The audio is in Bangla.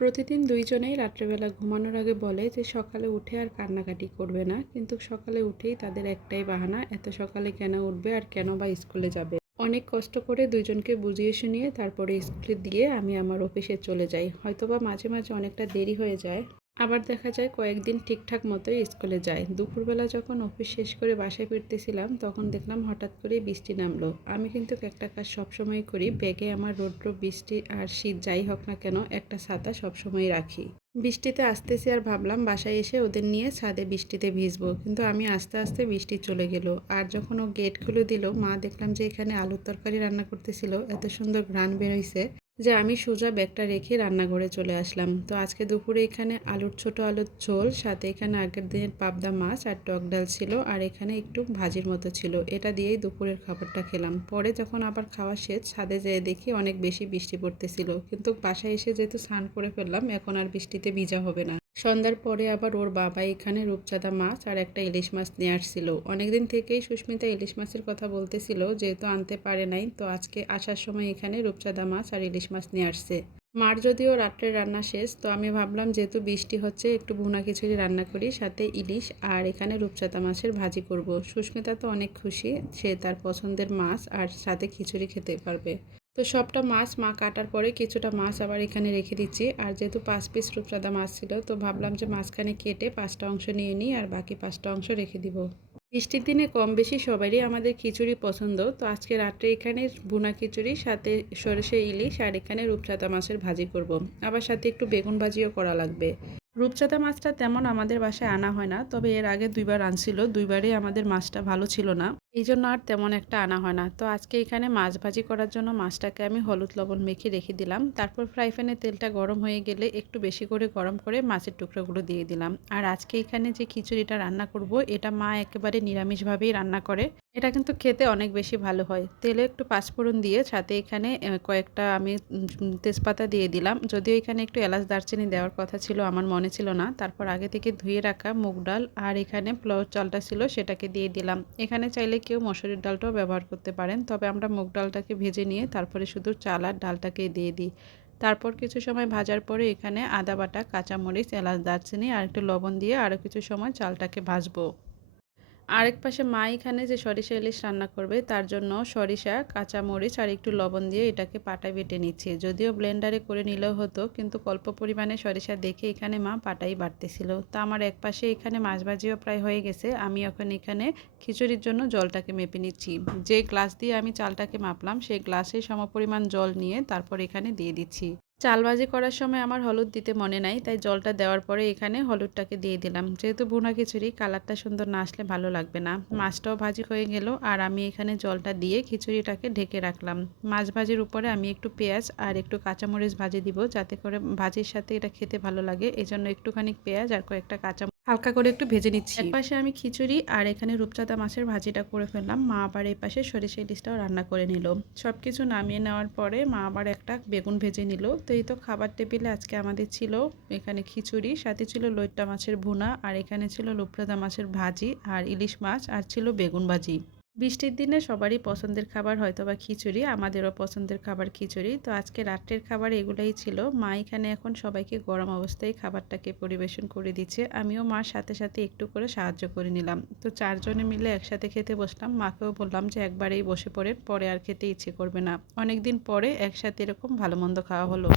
প্রতিদিন দুইজনেই রাত্রেবেলা ঘুমানোর আগে বলে যে সকালে উঠে আর কান্নাকাটি করবে না, কিন্তু সকালে উঠেই তাদের একটাই বাহানা, এত সকালে কেন উঠবে আর কেন বা স্কুলে যাবে। অনেক কষ্ট করে দুইজনকে বুঝিয়ে শুনিয়ে তারপরে স্কুলে দিয়ে আমি আমার অফিসে চলে যাই। হয়তোবা মাঝে মাঝে অনেকটা দেরি হয়ে যায়, আবার দেখা যায় কয়েকদিন ঠিকঠাক মতোই স্কুলে যায়। দুপুরবেলা যখন অফিস শেষ করে বাসায় ফিরতেছিলাম তখন দেখলাম হঠাৎ করে বৃষ্টি নামলো। আমি কিন্তু একটা কাজ সবসময় করি, ব্যাগে আমার রৌদ্র বৃষ্টি আর শীত যাই হোক না কেন একটা ছাতা সবসময় রাখি। বৃষ্টিতে আসতেছি আর ভাবলাম বাসায় এসে ওদের নিয়ে ছাদে বৃষ্টিতে ভিজবো, কিন্তু আমি আস্তে আস্তে বৃষ্টি চলে গেল। আর যখন ও গেট খুলে দিল, মা দেখলাম যে এখানে আলুর তরকারি রান্না করতেছিল, এত সুন্দর ঘ্রাণ বেরোইছে যে আমি সোজা ব্যাগটা রেখে রান্নাঘরে চলে আসলাম। তো আজকে দুপুরে এখানে ছোট আলুর ঝোল, সাথে এখানে আগের দিনের পাবদা মাছ আর টক ডাল ছিল, আর এখানে একটু ভাজির মতো ছিল। এটা দিয়েই দুপুরের খাবারটা খেলাম। পরে যখন আবার খাওয়া শেষ, ছাদে যেয়ে দেখি অনেক বেশি বৃষ্টি পড়তেছিল, কিন্তু বাসায় এসে যেহেতু স্নান করে ফেললাম, এখন আর বৃষ্টিতে ভিজা হবে না। সন্ধ্যার পরে আবার ওর বাবা এখানে রূপচাঁদা মাছ আর একটা ইলিশ মাছ নিয়ে আসছিল। অনেকদিন থেকেই সুস্মিতা ইলিশ মাছের কথা বলতেছিল, যেহেতু আনতে পারে নাই, তো আজকে আসার সময় এখানে রূপচাঁদা মাছ আর ইলিশ মাছ নিয়ে আসছে। মার যদিও রাত্রের রান্না শেষ, তো আমি ভাবলাম যেহেতু বৃষ্টি হচ্ছে একটু ভুনা খিচুড়ি রান্না করি, সাথে ইলিশ আর এখানে রূপচাঁদা মাছের ভাজি করব। সুস্মিতা তো অনেক খুশি, সে তার পছন্দের মাছ আর সাথে খিচুড়ি খেতে পারবে। তো সবটা মাছ মা কাটার পরে কিছুটা মাছ আবার এখানে রেখে দিচ্ছি। আর যেহেতু 5 পিস রূপচাঁদা মাছ ছিল, তো ভাবলাম যে মাঝখানে কেটে 5টা অংশ নিয়ে নিই আর বাকি 5টা অংশ রেখে দিব। বৃষ্টির দিনে কম বেশি সবারই আমাদের খিচুড়ি পছন্দ। তো আজকে রাত্রে এখানে ভুনা খিচুড়ি, সাথে সরষে ইলিশ আর এখানে রূপচাঁদা মাছের ভাজি করব। আবার সাথে একটু বেগুন ভাজিও করা লাগবে। রূপচাঁদা মাছটা তেমন আমাদের বাসায় আনা হয় না, তবে এর আগে 2বার আনছিল, 2বারই আমাদের মাছটা ভালো ছিল না, এই জন্য আর তেমন একটা আনা হয় না। তো আজকে এখানে মাছ ভাজি করার জন্য মাছটাকে আমি হলুদ লবণ মেখে রেখে দিলাম। তারপর ফ্রাই প্যানে তেলটা গরম হয়ে গেলে একটু বেশি করে গরম করে মাছের টুকরোগুলো দিয়ে দিলাম। আর আজকে এখানে যে খিচুড়িটা রান্না করব, এটা মা একেবারে নিরামিষভাবেই রান্না করে। এটা কিন্তু খেতে অনেক বেশি ভালো হয়। তেলে একটু পাঁচফোড়ন দিয়ে সাথে এখানে কয়েকটা আমি তেজপাতা দিয়ে দিলাম। যদিও এখানে একটু এলাচ দারচিনি দেওয়ার কথা ছিল, আমার মনে ছিল না। তারপর আগে থেকে ধুয়ে রাখা মুগ ডাল আর এখানে পোলাও চালটা ছিল, সেটাকে দিয়ে দিলাম। এখানে চাইলে কেউ মসুরির ডালটাও ব্যবহার করতে পারেন, তবে আমরা মুগ ডালটাকে ভেজে নিয়ে তারপরে শুধু চাল আর ডালটাকে দিয়ে দিই। তারপর কিছু সময় ভাজার পরে এখানে আদা বাটা, কাঁচামরিচ, এলাচ দারচিনি আর একটু লবণ দিয়ে আরও কিছু সময় চালটাকে ভাজবো। আরেক পাশে মা এখানে যে সরিষা ইলিশ রান্না করবে, তার জন্য সরিষা, কাঁচামরিচ আর একটু লবণ দিয়ে এটাকে পাটায় বেটে নিচ্ছে। যদিও ব্লেন্ডারে করে নিলেও হতো, কিন্তু অল্প পরিমাণে সরিষা দেখে এখানে মা পাটাই বাটতেছিল। তো আমার এক পাশে এখানে মাছ ভাজিও প্রায় হয়ে গেছে। আমি এখন এখানে খিচুড়ির জন্য জলটাকে মেপে নিচ্ছি। যে গ্লাস দিয়ে আমি চালটাকে মাপলাম, সেই গ্লাসে সমপরিমাণ জল নিয়ে তারপর এখানে দিয়ে দিচ্ছি। চাল ভাজি করার সময় আমার হলুদ দিতে মনে নাই, তাই জলটা দেওয়ার পরে এখানে হলুদটাকে দিয়ে দিলাম। যেহেতু ভুনা খিচুড়ি, কালারটা সুন্দর না আসলে ভালো লাগবে না। মাছটাও ভাজি হয়ে গেল আর আমি এখানে জলটা দিয়ে খিচুড়িটাকে ঢেকে রাখলাম। মাছ ভাজির উপরে আমি একটু পেঁয়াজ আর একটু কাঁচামরিচ ভাজি দিব, যাতে করে ভাজির সাথে এটা খেতে ভালো লাগে। এজন্য একটুখানি পেঁয়াজ আর কয়েকটা কাঁচা হালকা করে একটু ভেজে নিচ্ছি। একপাশে আমি খিচুড়ি আর এখানে রূপচাঁদা মাছের ভাজিটা করে ফেললাম। মা আবার এই পাশে সরিষা ইলিশটাও রান্না করে নিল। সব কিছু নামিয়ে নেওয়ার পরে মা আবার একটা বেগুন ভেজে নিল। তো এই তো খাবার টেবিলে আজকে আমাদের ছিল এখানে খিচুড়ি, সাথে ছিল লইট্টা মাছের ভুনা আর এখানে ছিল রূপচাঁদা মাছের ভাজি আর ইলিশ মাছ আর ছিল বেগুন ভাজি। বৃষ্টির দিনে সবারই পছন্দের খাবার হয়তোবা খিচুড়ি, আমাদেরও পছন্দের খাবার খিচুড়ি। তো আজকে রাত্রের খাবার এগুলাই ছিল। মা এখানে এখন সবাইকে গরম অবস্থায় খাবারটাকে পরিবেশন করে দিচ্ছে। আমিও মার সাথে সাথে একটু করে সাহায্য করে নিলাম। তো 4জনে মিলে একসাথে খেতে বসলাম। মাকেও বললাম যে একবারেই বসে পড়েন, পরে আর খেতে ইচ্ছে করবে না। অনেকদিন পরে একসাথে এরকম ভালো মন্দ খাওয়া হলো।